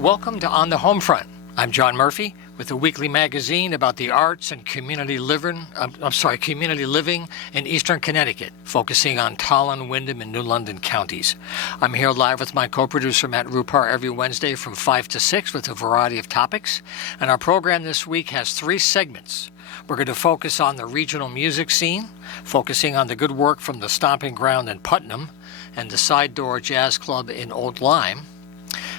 Welcome to On the Homefront. I'm John Murphy with a weekly magazine about the arts and community living in Eastern Connecticut, focusing on Tolland, Windham, and New London counties. I'm here live with my co-producer Matt Rupar every Wednesday from 5 to 6 with a variety of topics. And our program this week has 3 segments. We're going to focus on the regional music scene, focusing on the good work from the Stomping Ground in Putnam and the Side Door Jazz Club in Old Lyme.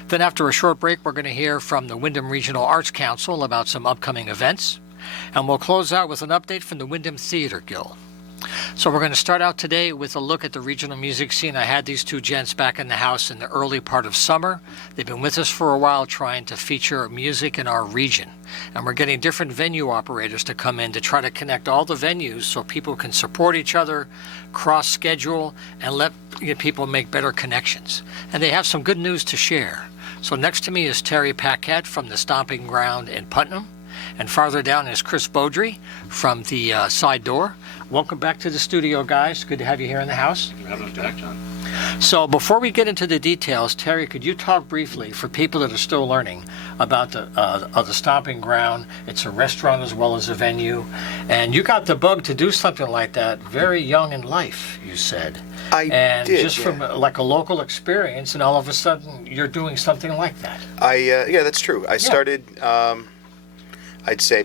Then after a short break, we're going to hear from the Windham Regional Arts Council about some upcoming events. And we'll close out with an update from the Windham Theater Guild. So we're going to start out today with a look at the regional music scene. I had these 2 gents back in the house in the early part of summer. They've been with us for a while trying to feature music in our region. And we're getting different venue operators to come in to try to connect all the venues so people can support each other, cross-schedule, and let people make better connections. And they have some good news to share. So next to me is Terry Paquette from the Stomping Ground in Putnam. And farther down is Chris Beaudry from the Side Door. Welcome back to the studio, guys. Good to have you here in the house. Thank you for having us back, John. So before we get into the details, Terry, could you talk briefly for people that are still learning about the Stomping Ground? It's a restaurant as well as a venue. And you got the bug to do something like that very young in life, you said. I did, just from like a local experience, and all of a sudden you're doing something like that. Yeah, that's true. I started, I'd say,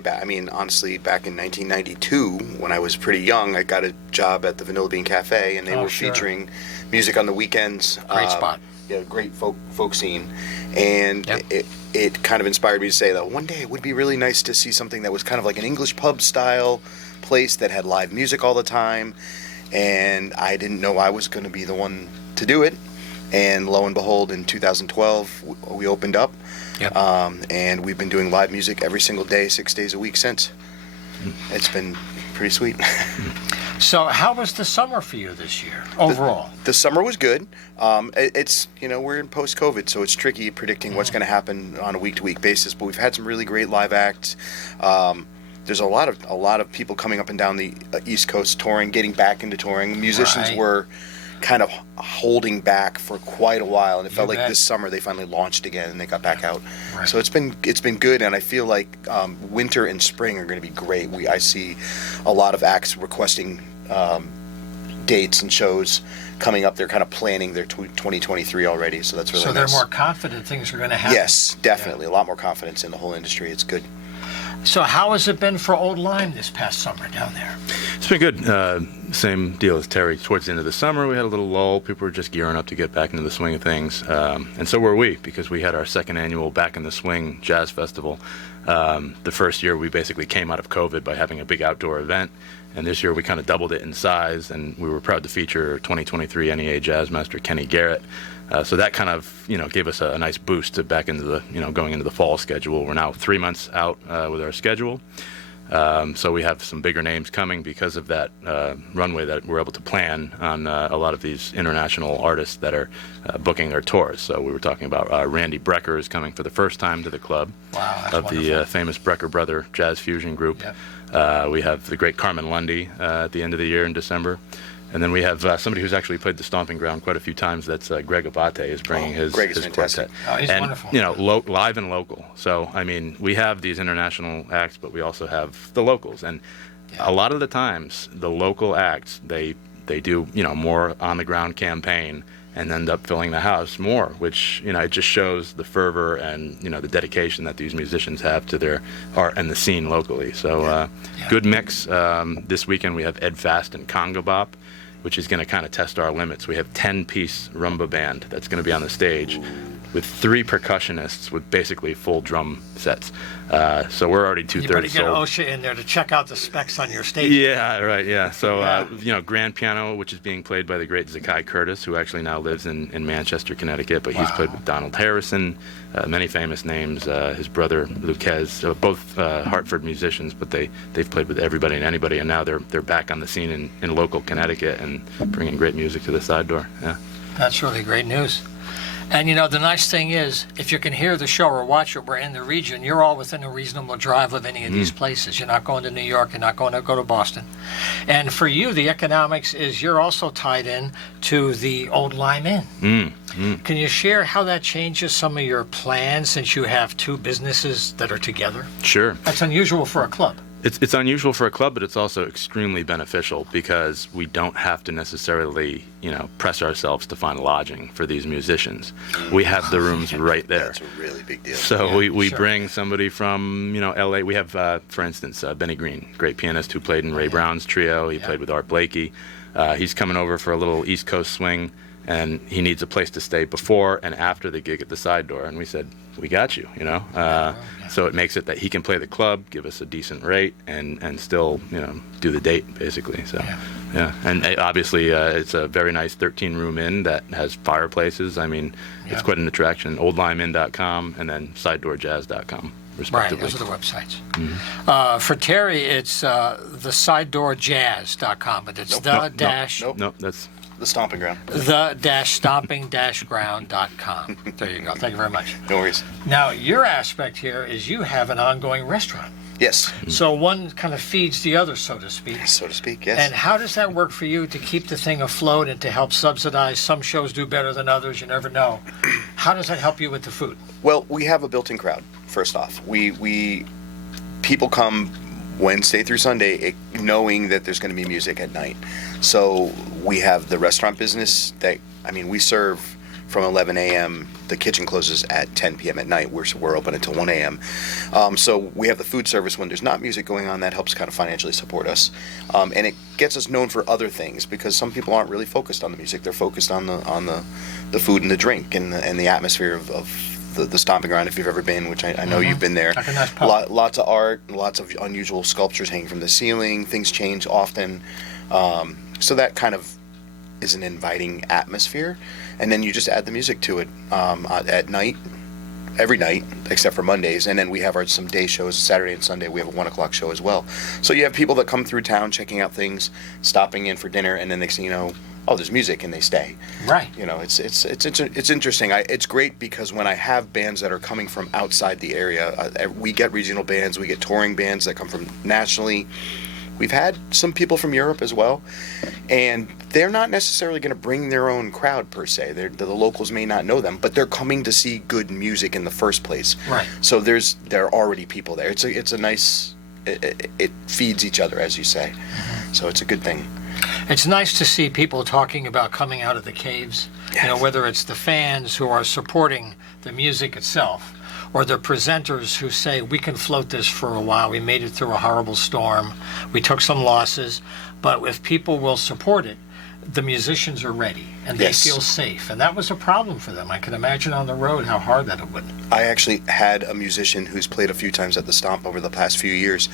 honestly, back in 1992, when I was pretty young, I got a job at the Vanilla Bean Cafe, and they were featuring music on the weekends. Great spot. Yeah, great folk scene. And it kind of inspired me to say that one day it would be really nice to see something that was kind of like an English pub style place that had live music all the time. And I didn't know I was going to be the one to do it. And lo and behold, in 2012, we opened up. Yep. And we've been doing live music every single day, 6 days a week since. It's been pretty sweet. So how was the summer for you this year, overall? The summer was good. It's, we're in post-COVID, so it's tricky predicting what's going to happen on a week-to-week basis, but we've had some really great live acts. There's a lot of people coming up and down the East Coast touring, getting back into touring. Musicians were kind of holding back for quite a while, and it felt like this summer they finally launched again and they got back out. Right. So it's been good, and I feel like winter and spring are going to be great. I see a lot of acts requesting dates and shows coming up. They're kind of planning their 2023 already, so that's really nice. So they're more confident things are going to happen. Yes, definitely. A lot more confidence in the whole industry. It's good. So how has it been for Old Lyme this past summer down there? It's been good. Same deal as Terry. Towards the end of the summer, we had a little lull. People were just gearing up to get back into the swing of things. And so were we, because we had our second annual Back in the Swing Jazz Festival. The first year, we basically came out of COVID by having a big outdoor event. And this year, we kind of doubled it in size, and we were proud to feature 2023 NEA Jazz Master Kenny Garrett. So that kind of, gave us a nice boost to back into the, going into the fall schedule. We're now 3 months out with our schedule. So we have some bigger names coming because of that runway that we're able to plan on a lot of these international artists that are booking their tours. So we were talking about Randy Brecker is coming for the first time to the club. Wow, that's of wonderful. The famous Brecker Brother Jazz Fusion Group. Yep. We have the great Carmen Lundy at the end of the year in December. And then we have somebody who's actually played the Stomping Ground quite a few times. That's Greg Abate is bringing his quartet. Oh, he's wonderful. Live and local. So, we have these international acts, but we also have the locals. And a lot of the times, the local acts, they do, more on-the-ground campaign and end up filling the house more, which, it just shows the fervor and, the dedication that these musicians have to their art and the scene locally. So, good mix. This weekend we have Ed Fast and Conga Bop, which is going to kind of test our limits. We have 10-piece rumba band that's going to be on the stage with 3 percussionists with basically full drum sets. So we're already 2/3 sold. You better get OSHA in there to check out the specs on your stage. Yeah, right, yeah. So, grand piano, which is being played by the great Zakai Curtis, who actually now lives in Manchester, Connecticut, but he's played with Donald Harrison, many famous names, his brother Luquez, both Hartford musicians, but they've played with everybody and anybody, and now they're back on the scene in local Connecticut and bringing great music to the Side Door. Yeah. That's really great news. And the nice thing is, if you can hear the show or watch it, we're in the region, you're all within a reasonable drive of any of these places. You're not going to New York, you're not going to go to Boston. And for you, the economics is you're also tied in to the Old Lime Inn. Can you share how that changes some of your plans since you have two businesses that are together? Sure. That's unusual for a club. It's unusual for a club, but it's also extremely beneficial because we don't have to necessarily, press ourselves to find lodging for these musicians. We have the rooms right there. That's a really big deal. So we sure. bring somebody from, LA. We have, for instance, Benny Green, great pianist who played in Ray Brown's trio. He played with Art Blakey. He's coming over for a little East Coast swing, and he needs a place to stay before and after the gig at the Side Door. And we said, we got you, So it makes it that he can play the club, give us a decent rate, and still, do the date, basically. So, yeah. And obviously, it's a very nice 13-room inn that has fireplaces. I mean, it's quite an attraction. OldLimeInn.com and then SideDoorJazz.com, respectively. Right, those are the websites. For Terry, it's thesidedoorjazz.com, but it's Nope. That's The Stomping Ground. the-stomping-ground.com. There you go. Thank you very much. No worries. Now, your aspect here is you have an ongoing restaurant. Yes. So one kind of feeds the other, so to speak. So to speak, yes. And how does that work for you to keep the thing afloat and to help subsidize? Some shows do better than others. You never know. How does that help you with the food? Well, we have a built-in crowd, first off. People come Wednesday through Sunday knowing that there's going to be music at night. So we have the restaurant business we serve from 11 a.m. The kitchen closes at 10 p.m. at night. We're open until 1 a.m. So we have the food service when there's not music going on. That helps kind of financially support us. And it gets us known for other things because some people aren't really focused on the music. They're focused on the food and the drink and the atmosphere of the Stomping Ground, if you've ever been, which I know you've been there. Like a nice pub. Lots of art, lots of unusual sculptures hanging from the ceiling. Things change often. So that kind of is an inviting atmosphere. And then you just add the music to it at night, every night, except for Mondays. And then we have some day shows, Saturday and Sunday. We have a 1 o'clock show as well. So you have people that come through town checking out things, stopping in for dinner, and then next thing you know, there's music, and they stay. Right. It's interesting. It's great because when I have bands that are coming from outside the area, we get regional bands, we get touring bands that come from nationally. We've had some people from Europe as well, and they're not necessarily going to bring their own crowd per se. The locals may not know them, but they're coming to see good music in the first place. Right. So there are already people there. It's a nice. It feeds each other, as you say. Mm-hmm. So it's a good thing. It's nice to see people talking about coming out of the caves. Yes. Whether it's the fans who are supporting the music itself, or the presenters who say, we can float this for a while. We made it through a horrible storm. We took some losses. But if people will support it, the musicians are ready and they Yes. feel safe. And that was a problem for them. I can imagine on the road how hard that would be. I actually had a musician who's played a few times at the Stomp over the past few years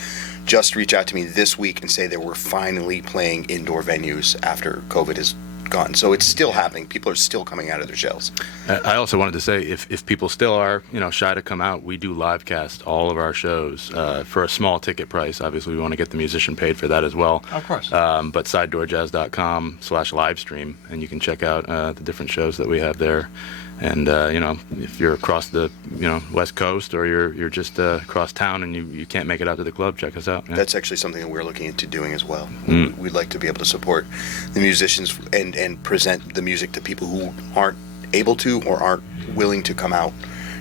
just reach out to me this week and say that we're finally playing indoor venues after COVID is gone. So it's still happening. People are still coming out of their shells. I also wanted to say, if people still are, shy to come out, we do live cast all of our shows for a small ticket price. Obviously, we want to get the musician paid for that as well. Of course. But sidedoorjazz.com/livestream, and you can check out the different shows that we have there. And if you're across the West Coast or you're just across town and you can't make it out to the club, check us out. Yeah. That's actually something that we're looking into doing as well. We'd like to be able to support the musicians and present the music to people who aren't able to or aren't willing to come out,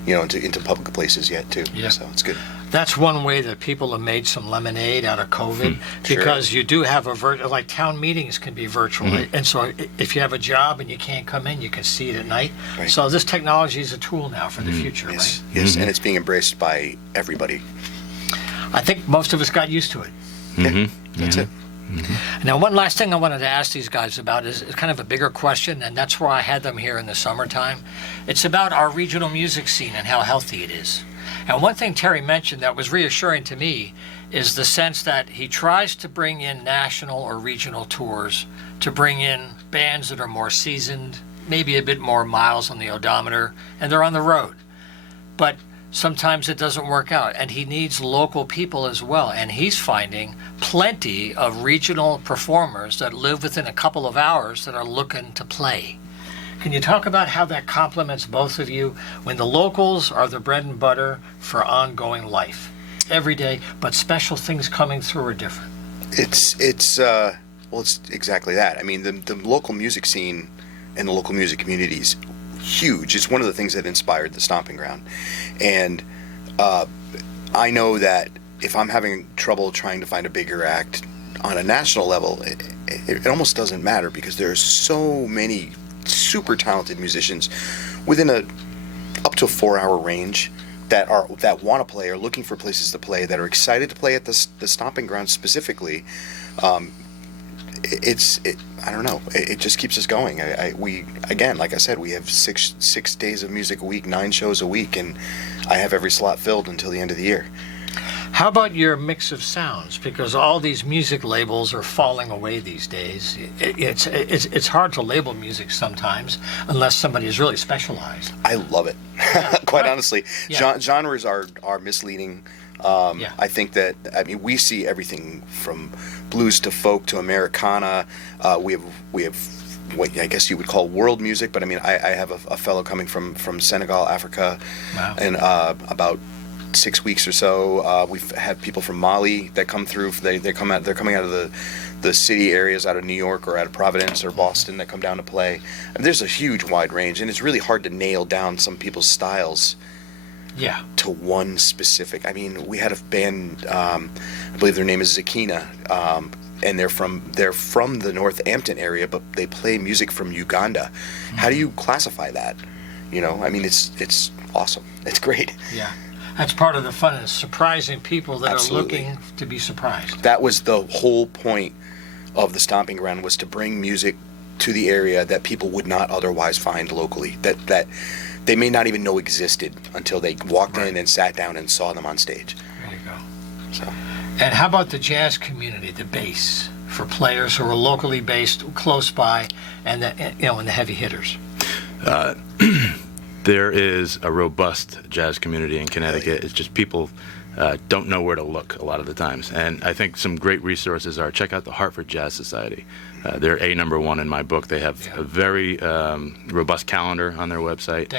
into public places yet too. Yeah. So it's good. That's one way that people have made some lemonade out of COVID because you do have like town meetings can be virtual. And so if you have a job and you can't come in, you can see it at night. Right. So this technology is a tool now for the future, Yes, right? yes, and it's being embraced by everybody. I think most of us got used to it. Yeah, that's it. Now, one last thing I wanted to ask these guys about is kind of a bigger question, and that's why I had them here in the summertime. It's about our regional music scene and how healthy it is. And one thing Terry mentioned that was reassuring to me is the sense that he tries to bring in national or regional tours, to bring in bands that are more seasoned, maybe a bit more miles on the odometer, and they're on the road. But sometimes it doesn't work out, and he needs local people as well. And he's finding plenty of regional performers that live within a couple of hours that are looking to play. Can you talk about how that complements both of you when the locals are the bread and butter for ongoing life every day, but special things coming through are different? It's exactly that. I mean, the local music scene and the local music community is huge. It's one of the things that inspired the Stomping Ground. And I know that if I'm having trouble trying to find a bigger act on a national level, it almost doesn't matter, because there are so many super talented musicians within up to a 4-hour range that want to play, are looking for places to play, that are excited to play at the Stomping Ground specifically. I don't know. It just keeps us going. We again, like I said, we have six days of music a week, 9 shows a week, and I have every slot filled until the end of the year. How about your mix of sounds? Because all these music labels are falling away these days. It's hard to label music sometimes unless somebody is really specialized. I love it. Quite honestly. Yeah. Genres are misleading. I think that, we see everything from blues to folk to Americana. We have what I guess you would call world music, but I have a fellow coming from Senegal, Africa. Wow. And about 6 weeks or so, we've had people from Mali that come through. They're coming out of the city areas, out of New York or out of Providence or Boston, that come down to play. And there's a huge wide range, and it's really hard to nail down some people's styles. Yeah. To one specific. We had a band, I believe their name is Zakina, and they're from the Northampton area, but they play music from Uganda. Mm-hmm. How do you classify that? It's awesome. It's great. Yeah. That's part of the fun, is surprising people that Absolutely. are looking to be surprised. That was the whole point of the Stomping Ground, was to bring music to the area that people would not otherwise find locally, that they may not even know existed until they walked in and sat down and saw them on stage. There you go. So, And how about the jazz community, the base, for players who are locally based, close by, and the heavy hitters? There is a robust jazz community in Connecticut. It's just people don't know where to look a lot of the times. And I think some great resources are, check out the Hartford Jazz Society. They're number 1 in my book. They have a very robust calendar on their website.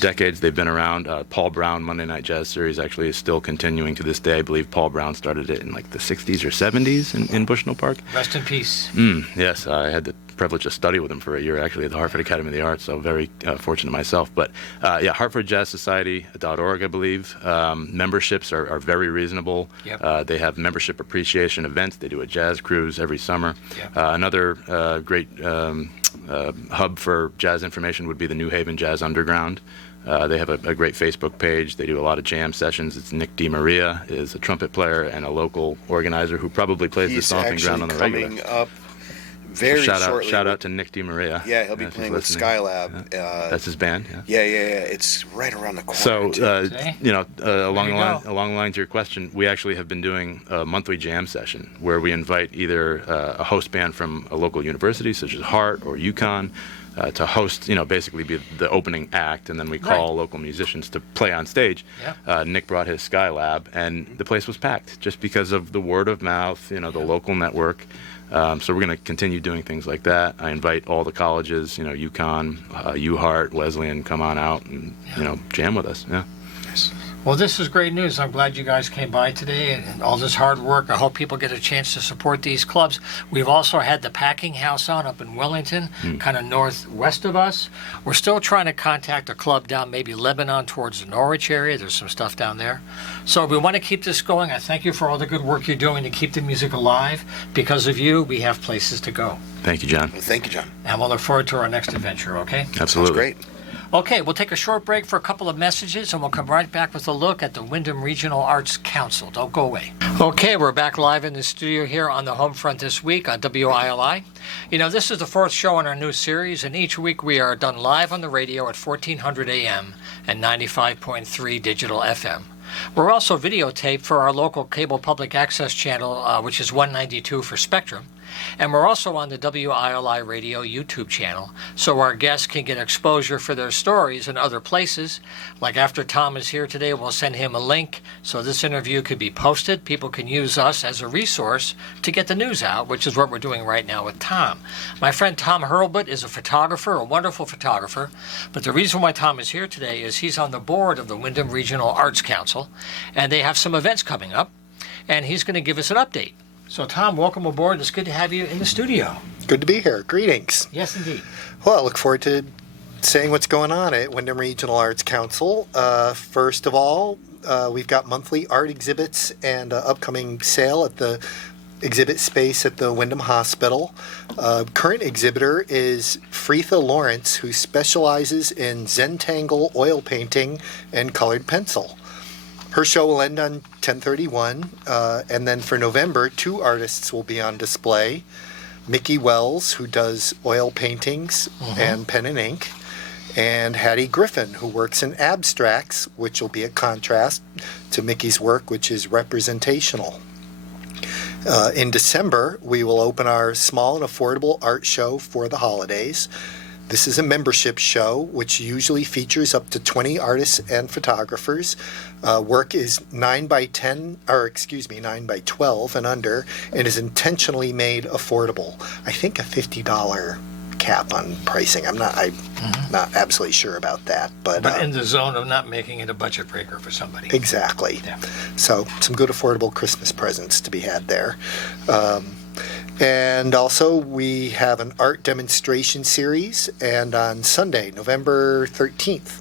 Decades they've been around. Paul Brown Monday Night Jazz Series actually is still continuing to this day. I believe Paul Brown started it in like the 60s or 70s in Bushnell Park. Rest in peace. Yes, I had the privilege to study with him for a year actually at the Hartford Academy of the Arts, so very fortunate myself. But HartfordJazzSociety.org, I believe. Memberships are very reasonable. Yep. They have membership appreciation events. They do a jazz cruise every summer. Yep. Another great hub for jazz information would be the New Haven Jazz Underground. They have a great Facebook page. They do a lot of jam sessions. It's Nick DiMaria is a trumpet player and a local organizer who probably plays the Stomping Ground on the regular. He's up very shortly. Shout out to Nick DiMaria. Yeah, he'll be playing with Skylab. Yeah. That's his band. Yeah. It's right around the corner. So, along the lines of your question, we actually have been doing a monthly jam session where we invite either a host band from a local university, such as Hart or UConn, to host, basically be the opening act, and then we call local musicians to play on stage. Yep. Nick brought his Skylab, and the place was packed just because of the word of mouth, the local network. So we're going to continue doing things like that. I invite all the colleges, UConn, UHart, Wesleyan, come on out and, jam with us. Yeah. Well, this is great news. I'm glad you guys came by today and all this hard work. I hope people get a chance to support these clubs. We've also had the Packing House on up in Wellington, kind of northwest of us. We're still trying to contact a club down maybe Lebanon towards the Norwich area. There's some stuff down there. So we want to keep this going. I thank you for all the good work you're doing to keep the music alive. Because of you, we have places to go. Thank you, John. Well, thank you, John. And we'll look forward to our next adventure, okay? Absolutely. Sounds great. Okay, we'll take a short break for a couple of messages, and we'll come right back with a look at the Wyndham Regional Arts Council. Don't go away. Okay, we're back live in the studio here on the Homefront this week on WILI. This is the 4th show in our new series, and each week we are done live on the radio at 1400 AM and 95.3 digital FM. We're also videotaped for our local cable public access channel, which is 192 for Spectrum. And we're also on the WILI Radio YouTube channel, so our guests can get exposure for their stories in other places. Like after Tom is here today, we'll send him a link so this interview could be posted. People can use us as a resource to get the news out, which is what we're doing right now with Tom. My friend Tom Hurlbut is a photographer, a wonderful photographer, but the reason why Tom is here today is he's on the board of the Wyndham Regional Arts Council, and they have some events coming up, and he's going to give us an update. So, Tom, welcome aboard. It's good to have you in the studio. Good to be here. Greetings. Yes, indeed. Well, I look forward to saying what's going on at Wyndham Regional Arts Council. First of all, we've got monthly art exhibits and upcoming sale at the exhibit space at the Wyndham Hospital. Current exhibitor is Freetha Lawrence, who specializes in Zentangle oil painting and colored pencil. Her show will end on 10/31, and then for November, 2 artists will be on display. Mickey Wells, who does oil paintings and pen and ink, and Hattie Griffin, who works in abstracts, which will be a contrast to Mickey's work, which is representational. In December, we will open our small and affordable art show for the holidays. This is a membership show, which usually features up to 20 artists and photographers. Work is 9 by 12 and under, and is intentionally made affordable. I think a $50 cap on pricing. I'm not absolutely sure about that, but in the zone of not making it a budget breaker for somebody. Exactly. Yeah. So some good affordable Christmas presents to be had there. And also we have an art demonstration series, and on Sunday, November 13th,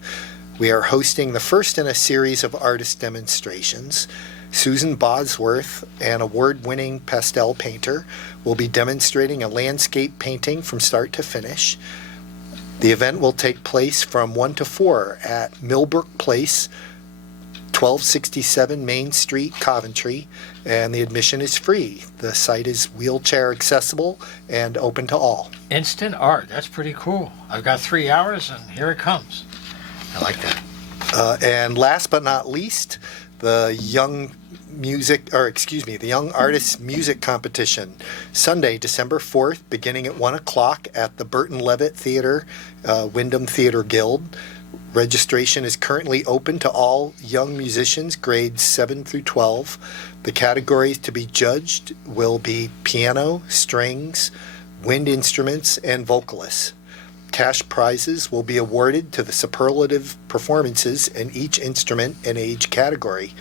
we are hosting the first in a series of artist demonstrations. Susan Bosworth, an award-winning pastel painter, will be demonstrating a landscape painting from start to finish. The event will take place from 1 to 4 at Millbrook Place, 1267 Main Street, Coventry, and the admission is free. The site is wheelchair accessible and open to all. Instant art. That's pretty cool. I've got 3 hours, and here it comes. I like that. And last but not least, the Young Artists Music Competition, Sunday, December 4th, beginning at 1 o'clock at the Burton Levitt Theater, Wyndham Theater Guild. Registration is currently open to all young musicians, grades 7 through 12. The categories to be judged will be piano, strings, wind instruments, and vocalists. Cash prizes will be awarded to the superlative performances in each instrument and age category.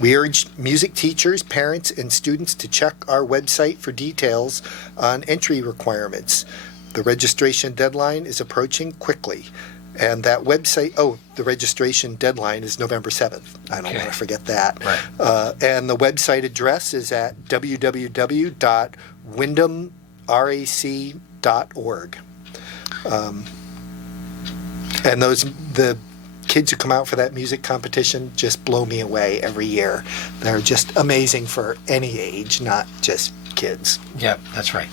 We urge music teachers, parents, and students to check our website for details on entry requirements. The registration deadline is approaching quickly. And that website, the registration deadline is November 7th. I don't want to forget that. Right. And the website address is at www.wyndhamrac.org. And the kids who come out for that music competition just blow me away every year. They're just amazing for any age, not just kids. Yep, that's right.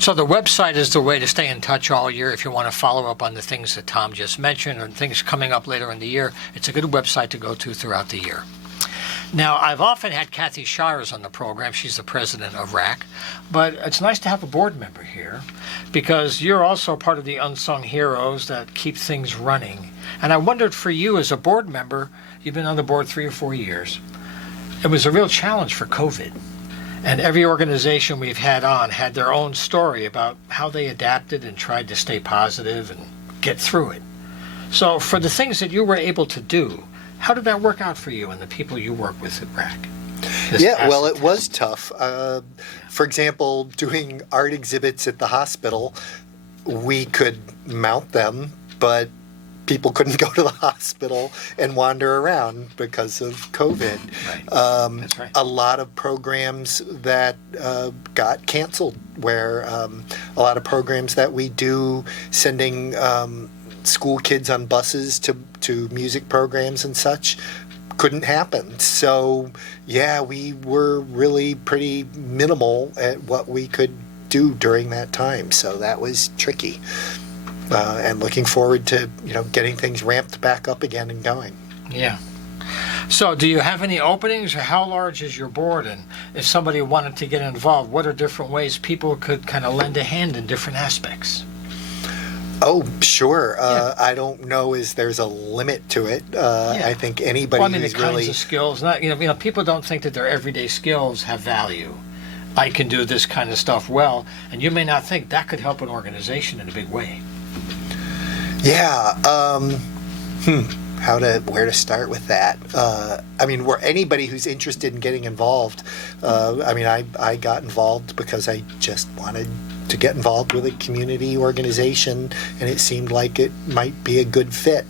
So the website is the way to stay in touch all year if you want to follow up on the things that Tom just mentioned or things coming up later in the year. It's a good website to go to throughout the year. Now, I've often had Kathy Shires on the program. She's the president of RAC. But it's nice to have a board member here because you're also part of the unsung heroes that keep things running. And I wondered for you as a board member, you've been on the board 3 or 4 years. It was a real challenge for COVID. And every organization we've had on had their own story about how they adapted and tried to stay positive and get through it. So for the things that you were able to do, how did that work out for you and the people you work with at RAC? Yeah, well, it was tough. For example, doing art exhibits at the hospital, we could mount them, but people couldn't go to the hospital and wander around because of COVID. Right. That's right. A lot of programs that got canceled, where a lot of programs that we do, sending school kids on buses to music programs and such, couldn't happen. So, yeah, we were really pretty minimal at what we could do during that time. So that was tricky. And looking forward to getting things ramped back up again and going. Yeah. So, do you have any openings, or how large is your board? And if somebody wanted to get involved, what are different ways people could kind of lend a hand in different aspects? Oh, sure. Yeah. I don't know as there's a limit to it. Yeah. I think anybody Well, I mean, the who's kinds really of skills. Not people don't think that their everyday skills have value. I can do this kind of stuff well, and you may not think that could help an organization in a big way. Yeah. Where to start with that? I mean, where anybody who's interested in getting involved. I got involved because I just wanted to get involved with a community organization, and it seemed like it might be a good fit.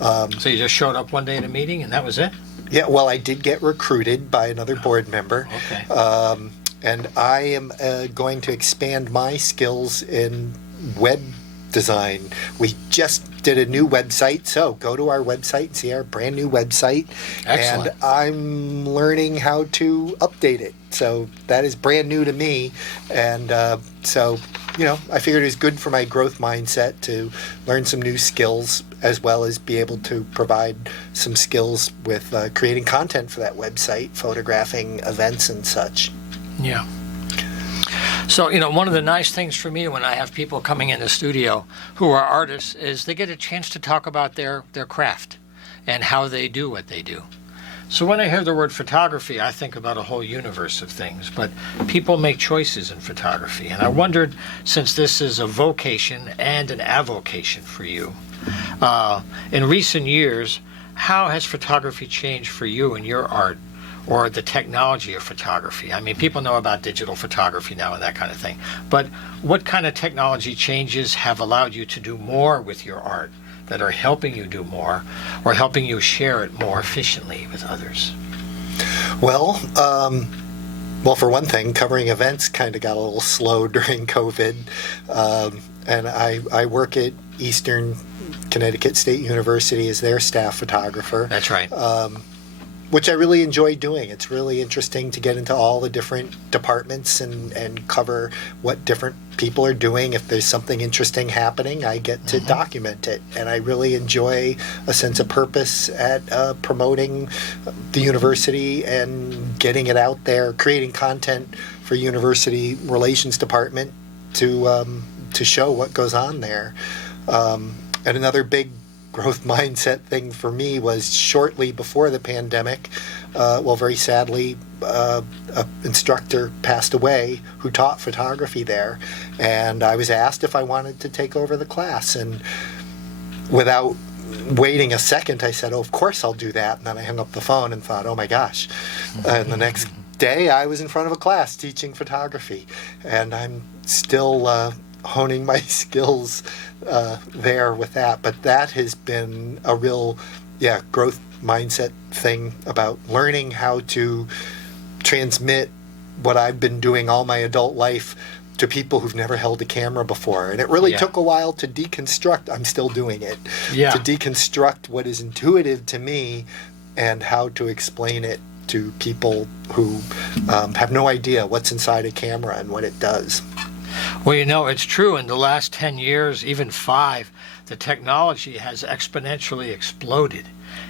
So you just showed up one day at a meeting, and that was it? Yeah. Well, I did get recruited by another board member. Okay. And I am going to expand my skills in web design. We just did a new website, so go to our website and see our brand new website. Excellent. And I'm learning how to update it. So that is brand new to me. And I figured it was good for my growth mindset to learn some new skills, as well as be able to provide some skills with creating content for that website, photographing events and such. Yeah. So, one of the nice things for me when I have people coming in the studio who are artists is they get a chance to talk about their craft and how they do what they do. So when I hear the word photography, I think about a whole universe of things, but people make choices in photography. And I wondered, since this is a vocation and an avocation for you, in recent years, how has photography changed for you in your art? Or the technology of photography? I mean, people know about digital photography now and that kind of thing. But what kind of technology changes have allowed you to do more with your art that are helping you do more or helping you share it more efficiently with others? Well, for one thing, covering events kind of got a little slow during COVID. And I work at Eastern Connecticut State University as their staff photographer. That's right. Which I really enjoy doing. It's really interesting to get into all the different departments and cover what different people are doing. If there's something interesting happening, I get to document it. And I really enjoy a sense of purpose at promoting the university and getting it out there, creating content for university relations department to show what goes on there. And another big growth mindset thing for me was shortly before the pandemic. Very sadly, an instructor passed away who taught photography there, and I was asked if I wanted to take over the class. And without waiting a second, I said, "Oh, of course I'll do that." And then I hung up the phone and thought, "Oh my gosh!" And the next day, I was in front of a class teaching photography, and I'm still honing my skills there with that. But that has been a real growth mindset thing about learning how to transmit what I've been doing all my adult life to people who've never held a camera before. And it really took a while to deconstruct. I'm still doing it. To deconstruct what is intuitive to me and how to explain it to people who have no idea what's inside a camera and what it does. Well, it's true. In the last 10 years, even 5, the technology has exponentially exploded.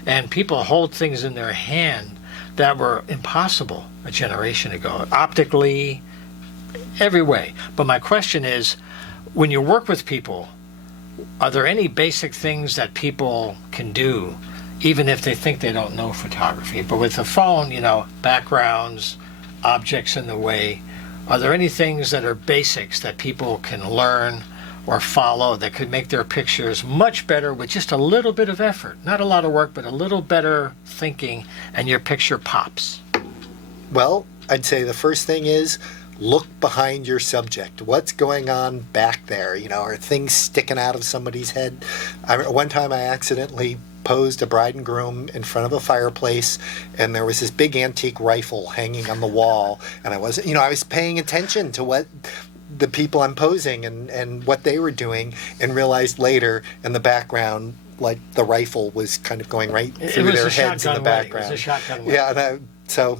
And people hold things in their hand that were impossible a generation ago, optically, every way. But my question is, when you work with people, are there any basic things that people can do, even if they think they don't know photography? But with the phone, backgrounds, objects in the way, are there any things that are basics that people can learn or follow that could make their pictures much better with just a little bit of effort? Not a lot of work, but a little better thinking, and your picture pops. Well, I'd say the first thing is look behind your subject. What's going on back there? Are things sticking out of somebody's head? One time I accidentally posed a bride and groom in front of a fireplace, and there was this big antique rifle hanging on the wall, and I was paying attention to what the people I'm posing and what they were doing, and realized later in the background, like, the rifle was kind of going right through their heads in the background. It was a shotgun way. Yeah, so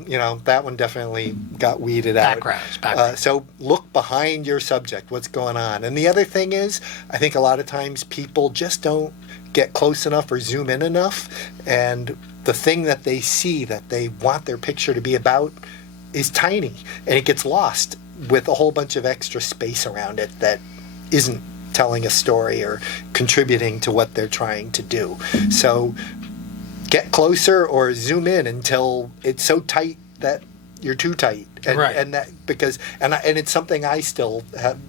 that one definitely got weeded out. Backgrounds. So look behind your subject, what's going on. And the other thing is, I think a lot of times people just don't get close enough or zoom in enough, and the thing that they see that they want their picture to be about is tiny, and it gets lost with a whole bunch of extra space around it that isn't telling a story or contributing to what they're trying to do. So get closer or zoom in until it's so tight that you're too tight, and, Right. and that because and it's something I still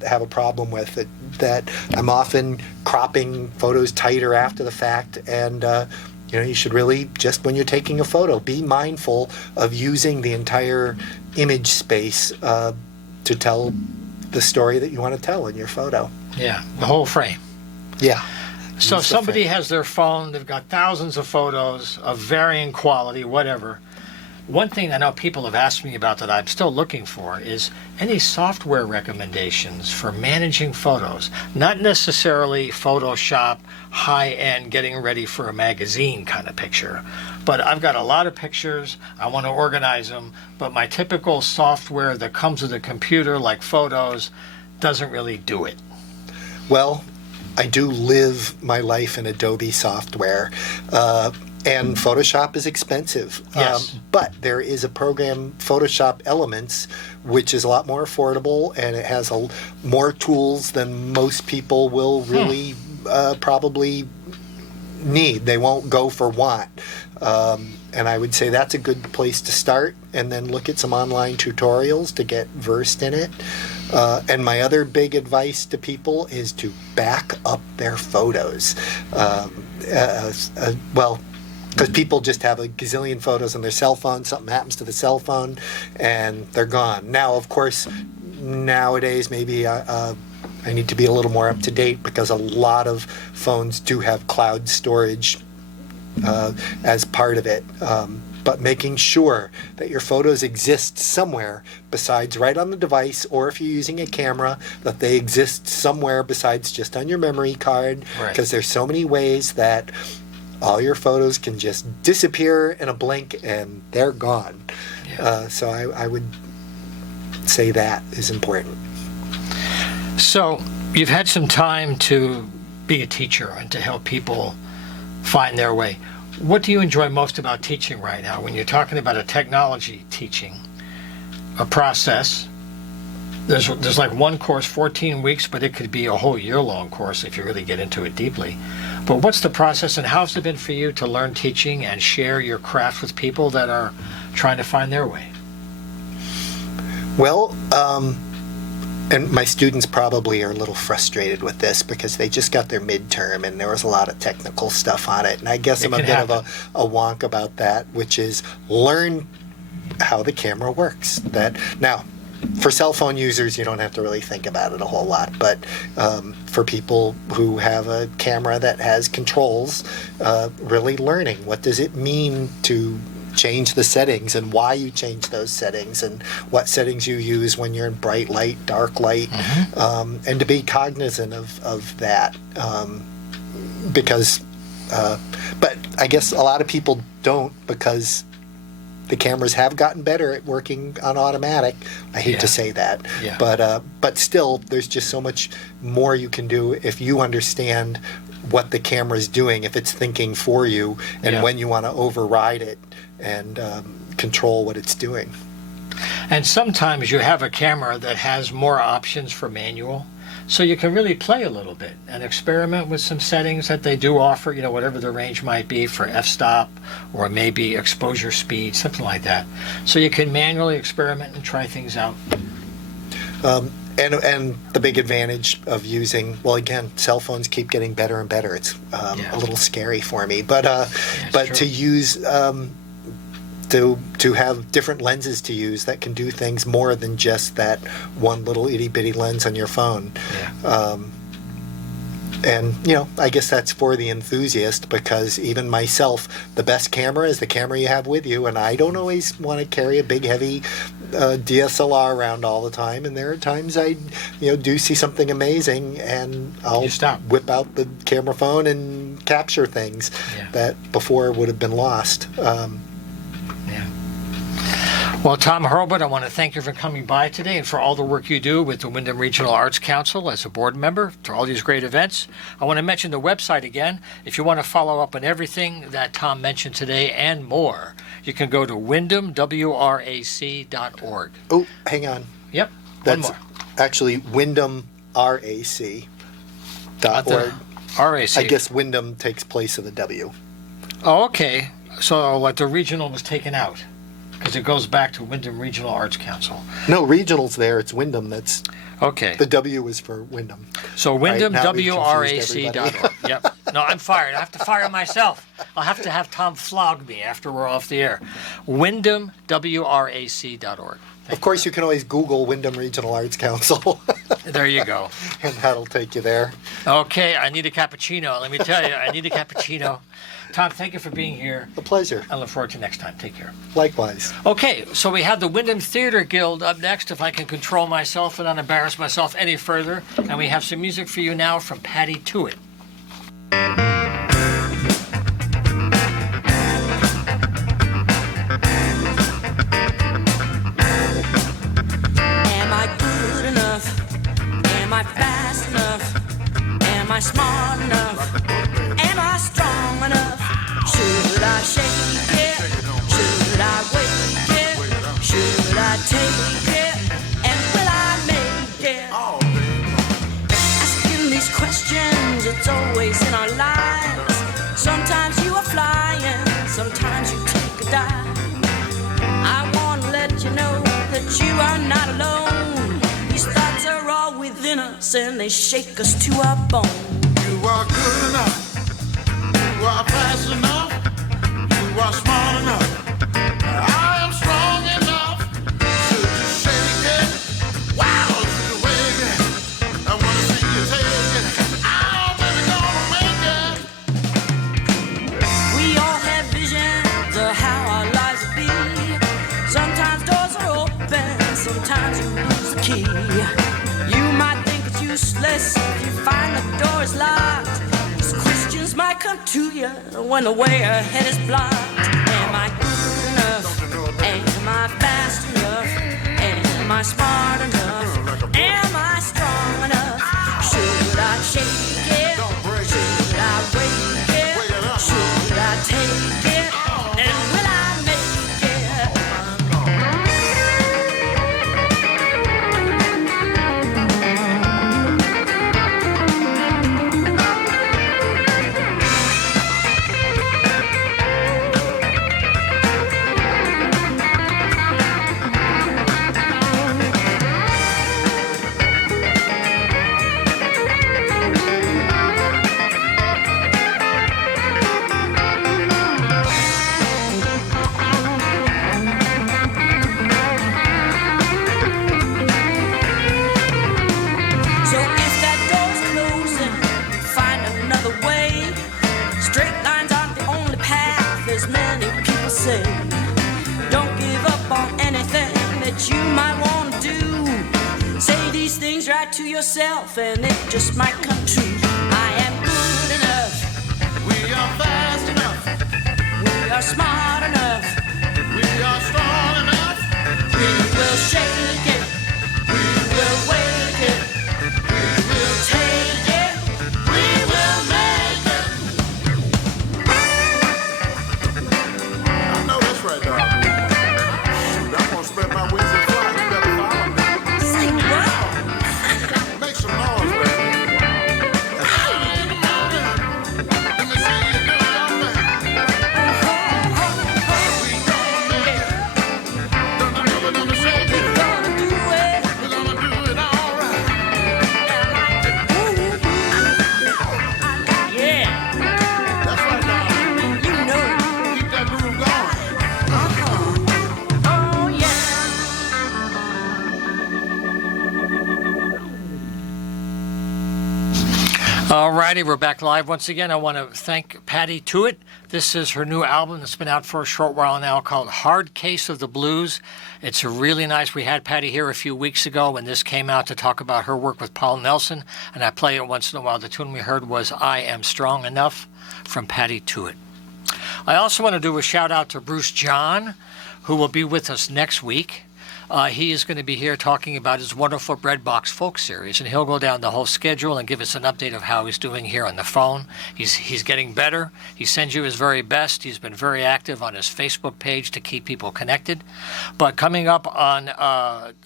have a problem with, that I'm often cropping photos tighter after the fact, and you should really, just when you're taking a photo, be mindful of using the entire image space to tell the story that you want to tell in your photo. Yeah, the whole frame. Yeah. So Use the somebody frame. has their phone, they've got thousands of photos of varying quality, whatever. One thing I know people have asked me about that I'm still looking for is any software recommendations for managing photos. Not necessarily Photoshop, high-end, getting ready for a magazine kind of picture. But I've got a lot of pictures, I want to organize them, but my typical software that comes with a computer, like Photos, doesn't really do it. Well, I do live my life in Adobe software, and Photoshop is expensive. Yes. But there is a program, Photoshop Elements, which is a lot more affordable, and it has more tools than most people will really probably need. They won't go for want. And I would say that's a good place to start, and then look at some online tutorials to get versed in it. And my other big advice to people is to back up their photos. Well, because people just have a gazillion photos on their cell phone, something happens to the cell phone, and they're gone. Now, of course, nowadays maybe I need to be a little more up to date, because a lot of phones do have cloud storage as part of it. But making sure that your photos exist somewhere besides right on the device, or if you're using a camera, that they exist somewhere besides just on your memory card, Right. because there's so many ways that all your photos can just disappear in a blink and they're gone. Yeah. So I would say that is important. So you've had some time to be a teacher and to help people find their way. What do you enjoy most about teaching right now when you're talking about a technology teaching, a process? There's like one course, 14 weeks, but it could be a whole year-long course if you really get into it deeply. But what's the process, and how's it been for you to learn teaching and share your craft with people that are trying to find their way? Well, and my students probably are a little frustrated with this, because they just got their midterm and there was a lot of technical stuff on it. And I guess It I'm a can bit happen. of a wonk about that, which is learn how the camera works. That now, for cell phone users, you don't have to really think about it a whole lot. But for people who have a camera that has controls, really learning what does it mean to change the settings, and why you change those settings, and what settings you use when you're in bright light, dark light, and to be cognizant of that, because but I guess a lot of people don't, because the cameras have gotten better at working on automatic. I hate Yeah. to say that, Yeah. but still, there's just so much more you can do if you understand what the camera's doing, if it's thinking for you, and Yeah. when you want to override it and control what it's doing. And sometimes you have a camera that has more options for manual, so you can really play a little bit and experiment with some settings that they do offer, whatever the range might be for f-stop or maybe exposure speed, something like that. So you can manually experiment and try things out. And the big advantage of using, well, again, cell phones keep getting better and better. It's Yeah. a little scary for me, but true. to use to have different lenses to use that can do things more than just that one little itty bitty lens on your phone. Yeah. And I guess that's for the enthusiast, because even myself, the best camera is the camera you have with you, and I don't always want to carry a big heavy DSLR around all the time. And there are times I do see something amazing, and I'll You stop. whip out the camera phone and capture things Yeah. that before would have been lost. Yeah. Well, Tom Hurlbut, I want to thank you for coming by today and for all the work you do with the Wyndham Regional Arts Council as a board member to all these great events. I want to mention the website again. If you want to follow up on everything that Tom mentioned today and more, you can go to wyndhamwrac.org. Oh, hang on. Yep, That's one more. actually wyndhamrac.org. RAC. I guess Wyndham takes place of the W. Oh, okay. So like the regional was taken out because it goes back to Wyndham Regional Arts Council. No, regional's there. It's Wyndham. That's Okay. the W is for Wyndham. So Right, now we've confused wyndhamwrac.org. Yep. No, I'm fired. I have to fire myself. I'll have to have Tom flog me after we're off the air. wyndhamwrac.org. Of course, you can always Google Wyndham Regional Arts Council, There you go. and that'll take you there. Okay, I need a cappuccino. Let me tell you, I need a cappuccino. Tom, thank you for being here. A pleasure. I look forward to next time. Take care. Likewise. Okay, so we have the Wyndham Theater Guild up next, if I can control myself and not embarrass myself any further. And we have some music for you now from Patty To It. Am I good enough? Am I fast enough? Am I smart enough? Am I strong enough? Should I shake it? Should I wake it? Should I take it? And will I make it? Asking these questions, it's always in our lives. Sometimes you are flying, sometimes you take a dive. I want to let you know that you are not alone. These thoughts are all within us and they shake us to our bone. You are good enough. You are fast enough. You are smart enough. I am strong enough. Should you shake it? Wow, should you wake it? I wanna see you take it. I'm baby gonna make it. We all have visions of how our lives will be. Sometimes doors are open, sometimes you lose the key. You might think it's useless if you find the door is locked. These questions might come to you when the way ahead is blocked. Am I good enough? Am I fast enough? Am I smart enough? Am I strong enough? Should I shake it? Should I wake it? Should I take it? And will I make it? So if that door's closing, find another way. Straight lines aren't the only path, as many people say. Don't give up on anything that you might want to do. Say these things right to yourself and it just might come true. I am good enough. We are fast enough. We are smart enough. We are strong enough. We will shake it. We will wake it. We will take it. We will make it. I know that's right, dog. Shoot, I'm gonna spread my wings and fly. You better follow me. Say what? Make some noise, baby. Early in the morning, let me see you do your thing. We gonna make it. Gonna shake it. Gonna do it. We're gonna do it all right. Yeah, That's right, dog. you know. Keep that groove going. Oh yeah. All righty, we're back live once again. I want to thank Patty To It. This is her new album that's been out for a short while now called Hard Case of the Blues. It's really nice. We had Patty here a few weeks ago when this came out to talk about her work with Paul Nelson, and I play it once in a while. The tune we heard was I Am Strong Enough from Patty To It. I also want to do a shout out to Bruce John, who will be with us next week. He is going to be here talking about his wonderful Breadbox Folk series, and he'll go down the whole schedule and give us an update of how he's doing here on the phone. He's getting better. He sends you his very best. He's been very active on his Facebook page to keep people connected. But coming up on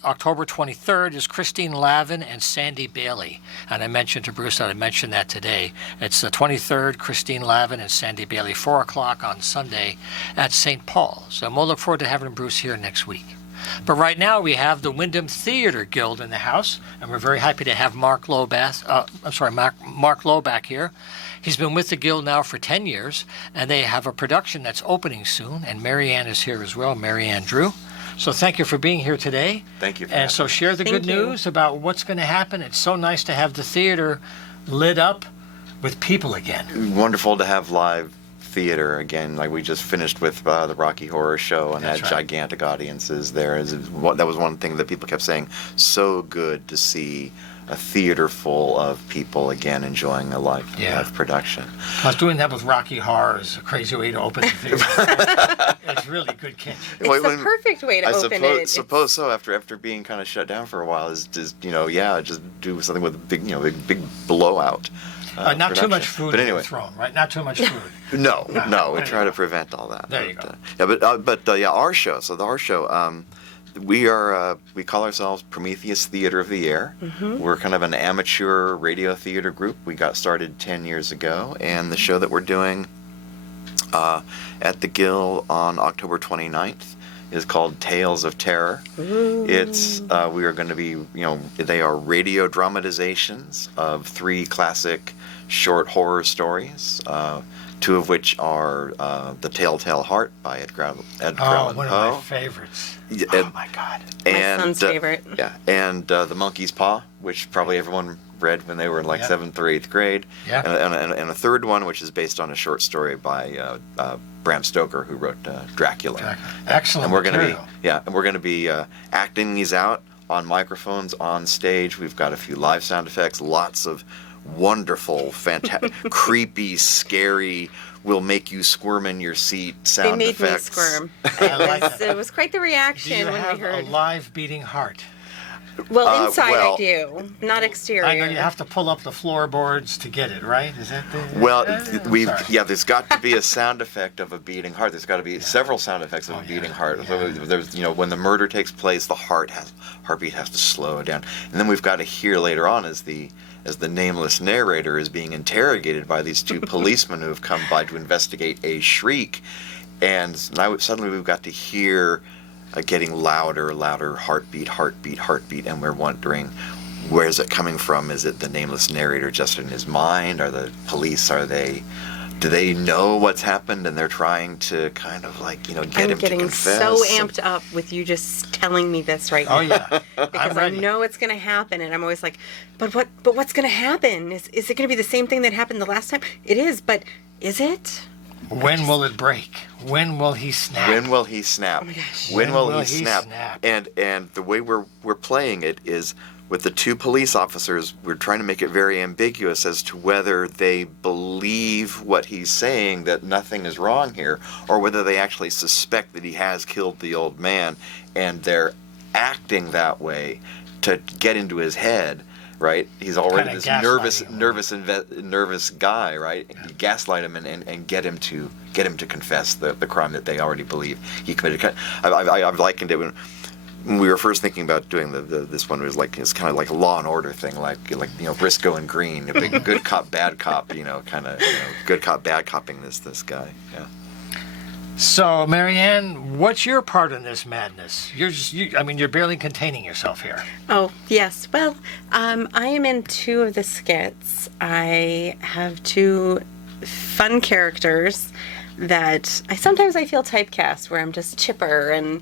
October 23rd is Christine Lavin and Sandy Bailey. And I mentioned to Bruce that I mentioned that today. It's the 23rd, Christine Lavin and Sandy Bailey, 4 o'clock on Sunday at St. Paul's. And we'll look forward to having Bruce here next week. But right now we have the Wyndham Theater Guild in the house, and we're very happy to have Mark Loback here. He's been with the Guild now for 10 years, and they have a production that's opening soon, and Marianne is here as well, Marianne Drew. So thank you for being here today. Thank you for And so share the good news about what's going to happen. It's so nice to have the theater lit up with people again. Wonderful to have live theater again. Like we just finished with the Rocky Horror Show and That's had right. gigantic audiences there. That was one thing that people kept saying. So good to see a theater full of people again enjoying a live production. Plus, doing that with Rocky Horror is a crazy way to open the theater. It's really good kitchen. It's the perfect way to open it. Suppose so. After being kind of shut down for a while, is just just do something with a big blowout. Not too much food but in anyway. the throne, right? Not too much food. No, we There try you to go. prevent all that. There you go. Our show. So our show, we call ourselves Prometheus Theater of the Air. Mm-hmm. We're kind of an amateur radio theater group. We got started 10 years ago, and the show that we're doing at the Guild on October 29th is called Tales of Terror. Ooh. It's we are going to be, they are radio dramatizations of 3 classic short horror stories, 2 of which are The Telltale Heart by Edgar Allan One Poe. of my favorites. Oh my God. My son's favorite. Yeah, and The Monkey's Paw, which probably everyone read when they were in 7th or 8th grade. Yeah. And a third one, which is based on a short story by Bram Stoker, who wrote Dracula. Excellent And we're going material. to be acting these out on microphones on stage. We've got a few live sound effects, lots of wonderful, fantastic, creepy, scary, will make you squirm in your seat sound They made effects. me squirm. I like that. It was quite the Do reaction you when we have heard. a live beating heart? Well, inside well- I do, not exterior. I know you have to pull up the floorboards to get it, right? Is that the... Well, sorry. there's got to be a sound effect of a beating heart. There's got to be several sound effects of a beating heart. So there's, when the murder takes place, the heartbeat has to slow down. And then we've got to hear later on as the nameless narrator is being interrogated by these 2 policemen who have come by to investigate a shriek. And now suddenly we've got to hear getting louder, heartbeat, and we're wondering, where is it coming from? Is it the nameless narrator just in his mind? Are the police, do they know what's happened and they're trying to kind of get him to confess? I'm getting so amped up with you just telling me this right now. Oh, yeah. Because I'm I ready. know it's going to happen, and I'm always like, but what's going to happen? Is it going to be the same thing that happened the last time? It is, but is it? When will it break? When will he snap? When will he snap? Oh my gosh. When will he he snap? snap? And the way we're playing it is with the 2 police officers. We're trying to make it very ambiguous as to whether they believe what he's saying, that nothing is wrong here, or whether they actually suspect that he has killed the old man, and they're acting that way to get into his head. Right, he's already Kinda this gaslighting him. nervous guy. Right, you gaslight him and get him to confess the crime that they already believe he committed. I've likened it when we were first thinking about doing this one. It was it's kind of like a Law and Order thing, like Briscoe and Green, a big good cop bad cop, good cop bad copping this guy. Yeah. So, Marianne, what's your part in this madness? You're barely containing yourself here. Oh, yes. Well, I am in 2 of the skits. I have 2 fun characters that sometimes I feel typecast, where I'm just chipper and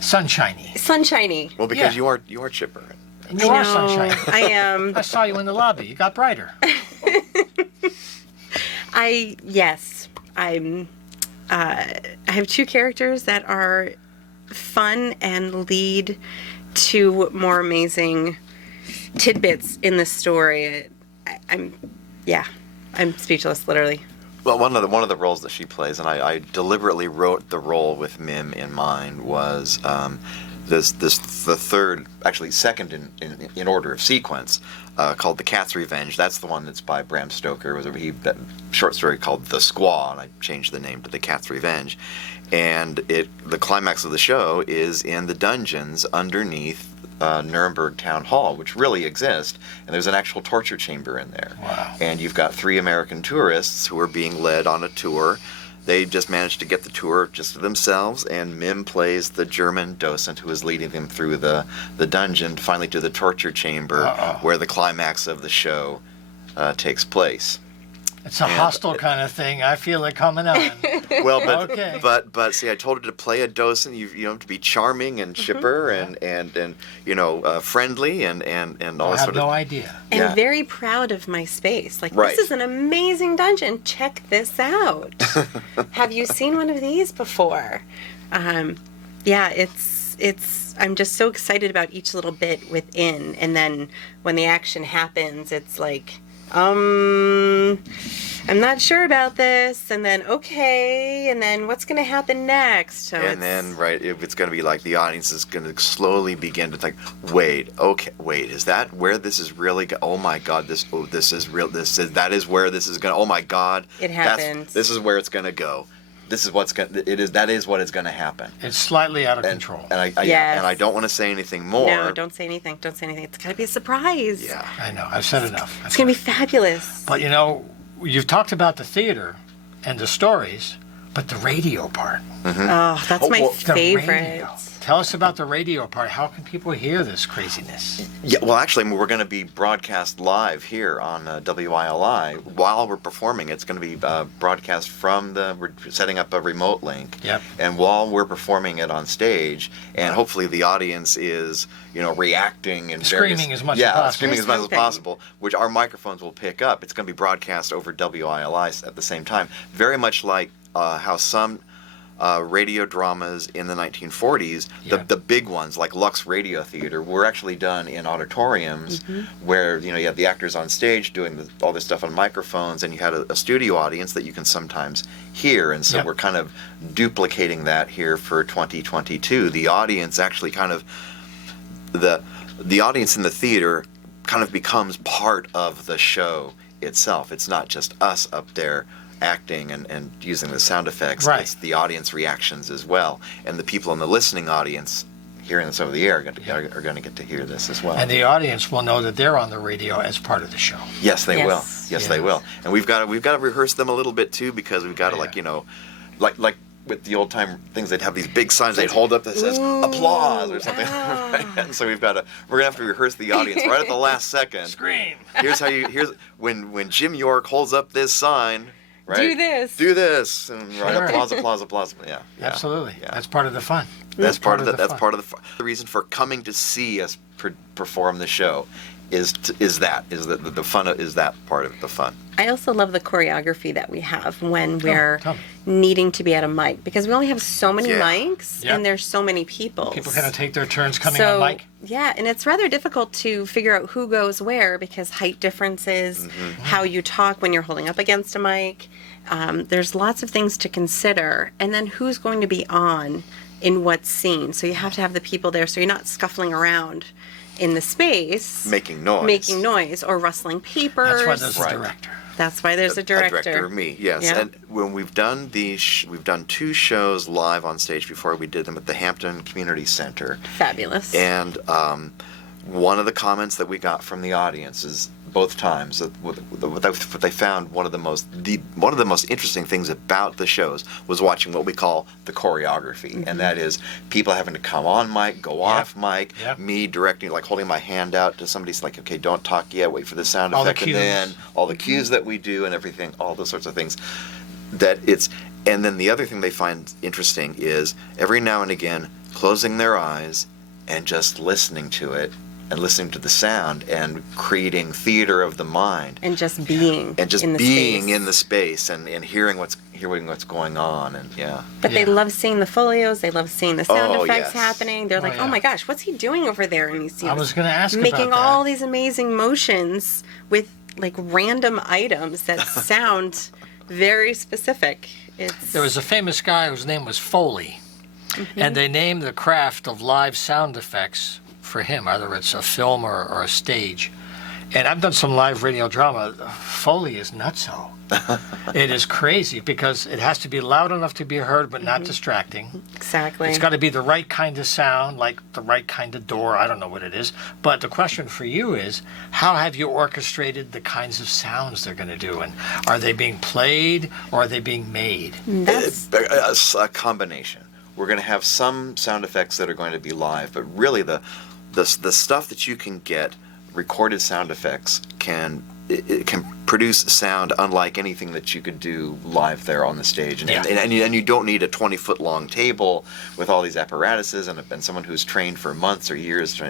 sunshiny. Well, because Yeah. you are chipper. You are sunshiny. I am. I saw you in the lobby. You got brighter. I have 2 characters that are fun and lead to more amazing tidbits in the story. I'm speechless, literally. Well, one of the roles that she plays, and I deliberately wrote the role with Mim in mind, was the third, actually second in order of sequence, called The Cat's Revenge. That's the one that's by Bram Stoker. It was that short story called The Squaw, and I changed the name to The Cat's Revenge. And the climax of the show is in the dungeons underneath Nuremberg Town Hall, which really exist, and there's an actual torture chamber in there. Wow. And you've got 3 American tourists who are being led on a tour. They just managed to get the tour just to themselves, and Mim plays the German docent who is leading them through the dungeon, finally to the torture chamber, where the climax of the show takes place. It's a hostile kind of thing. I feel it coming on. Well, but Okay. but see, I told her to play a docent. You know, to be charming and chipper and friendly and all I this have sort no of. idea. And Yeah. very proud of my space. Like, Right. this is an amazing dungeon. Check this out. Have you seen one of these before? Yeah, it's. I'm just so excited about each little bit within, and then when the action happens, it's like, I'm not sure about this, and then okay, and then what's going to happen next? So And then, right, if it's going to be like the audience is going to slowly begin to think, wait, is that where this is really oh my God, this is real, that is where this is going to, oh my God. It happens. This is where it's going to go. This is that is what is going to happen. It's slightly out of control. And I Yes. and I don't want to say anything more. No, don't say anything. Don't say anything. It's got to be a surprise. Yeah. I know. I've said enough. It's going to be fabulous. But you've talked about the theater and the stories, but the radio part. Oh, that's my The favorite. radio. Tell us about the radio part. How can people hear this craziness? Yeah, well, actually, we're going to be broadcast live here on WILI. While we're performing, it's going to be broadcast from we're setting up a remote link. Yep. And while we're performing it on stage, and hopefully the audience is, reacting and Screaming as much as possible. screaming as much as Something. possible, which our microphones will pick up. It's going to be broadcast over WILI at the same time. Very much like how some radio dramas in the 1940s, Yeah. the big ones like Lux Radio Theater, were actually done in auditoriums where you had the actors on stage doing all this stuff on microphones, and you had a studio audience that you can sometimes hear. And so Yep. we're kind of duplicating that here for 2022. The audience actually kind of the audience in the theater kind of becomes part of the show itself. It's not just us up there acting and using the sound effects. Right. It's the audience reactions as well, and the people in the listening audience hearing this over the air are going to get to hear this as well. And the audience will know that they're on the radio as part of the show. Yes, they Yes. will. Yes, they Yes. will. And we've got to rehearse them a little bit too, because we've got to like with the old time things, they'd have these big signs they'd hold up that says applause or something. Right? And so we're gonna have to rehearse the audience right at the last second. Scream! Here's when Jim York holds up this sign. Right? Do this. Do this, and right, Sure. applause. Yeah, Absolutely. Yeah. That's part of the fun. That's part of the. That's fun. part of the reason for coming to see us perform the show. Is that the fun is that part of the fun. I also love the choreography that we have when we're tell me. needing to be at a mic, because we only have so many Yeah. mics Yep. and there's so many people. People kind of take their turns coming so, on mic. Yeah, and it's rather difficult to figure out who goes where, because height differences, how you talk when you're holding up against a mic. There's lots of things to consider, and then who's going to be on in what scene. So you have to have the people there, so you're not scuffling around in the space, Making noise. or rustling papers. That's why there's Right. a director. That's why there's a director. Me, yes. Yeah. And when we've done we've done 2 shows live on stage before. We did them at the Hampton Community Center. Fabulous. And one of the comments that we got from the audience is both times that what they found one of the most interesting things about the shows was watching what we call the choreography, and that is people having to come on mic, go off mic, Yep. me directing, like holding my hand out to somebody, like, okay, don't talk yet, wait for the sound All the effect, and cues. then all the cues that we do and everything, all those sorts of things. And then the other thing they find interesting is every now and again closing their eyes and just listening to it and listening to the sound and creating theater of the mind and just being and just in the being space. in the space and hearing what's going on. And But they Yeah. love seeing the folios. They love seeing the sound Oh, effects yes. happening. They're like, yeah. oh my gosh, what's he doing over there? And he's I was going to ask making about all that. these amazing motions with like random items that sound very specific. It's There was a famous guy whose name was Foley, and they named the craft of live sound effects for him, either it's a film or a stage. And I've done some live radio drama. Foley is nutso. It is crazy because it has to be loud enough to be heard but not distracting. exactly. It's got to be the right kind of sound, like the right kind of door. I don't know what it is. But the question for you is, how have you orchestrated the kinds of sounds they're going to do? And are they being played or are they being made? A combination. We're going to have some sound effects that are going to be live, but really the stuff that you can get, recorded sound effects, it can produce sound unlike anything that you could do live there on the stage. And you don't need a 20-foot long table with all these apparatuses and someone who's trained for months or years.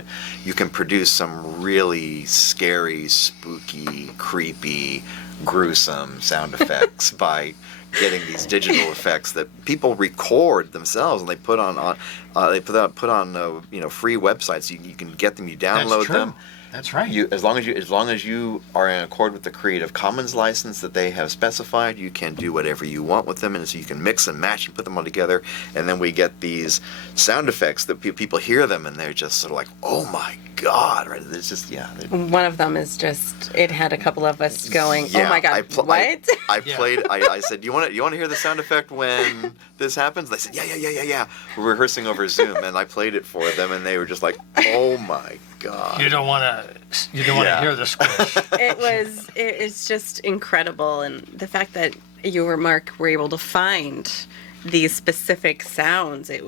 You can produce some really scary, spooky, creepy, gruesome sound effects by getting these digital effects that people record themselves and they put on free websites. You can get them, you download them. That's right. As long as you are in accord with the Creative Commons license that they have specified, you can do whatever you want with them, and so you can mix and match and put them all together, and then we get these sound effects that people hear them and they're just sort of like, oh my God, right? It's just One of them is just, it had a couple of us going, oh my God, what? I played. I said, you want to hear the sound effect when this happens? They said, yeah. We're rehearsing over Zoom, and I played it for them, and they were just like, oh my God. You don't want to hear the squish. It's just incredible, and the fact that you or Mark were able to find these specific sounds, and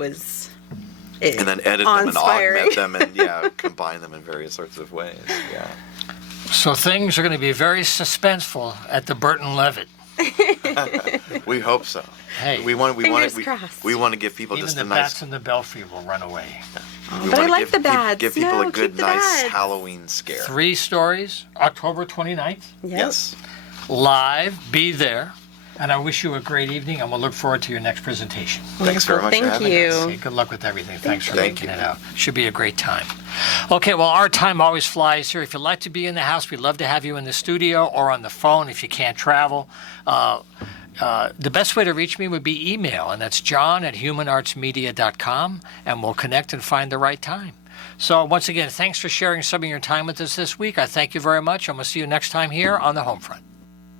then edit them and augment them and combine them in various sorts of ways. Yeah. So things are going to be very suspenseful at the Burton Levitt. We hope so. Hey, we want crossed. to give people even just the a nice. bats in the belfry will run away. But I like the bats. Give people No, a good, keep the nice bats. Halloween scare. 3 stories, October 29th, Yes. live. Be there. And I wish you a great evening, and we'll look forward to your next presentation. Thanks very much for Thank having you. us. Hey, good luck with everything. Thanks for Thank making you. it out. Should be a great time. Okay, well, our time always flies here. If you'd like to be in the house, we'd love to have you in the studio or on the phone if you can't travel. The best way to reach me would be email, and that's john@humanartsmedia.com, and we'll connect and find the right time. So once again, thanks for sharing some of your time with us this week. I thank you very much, and we'll see you next time here on the Homefront.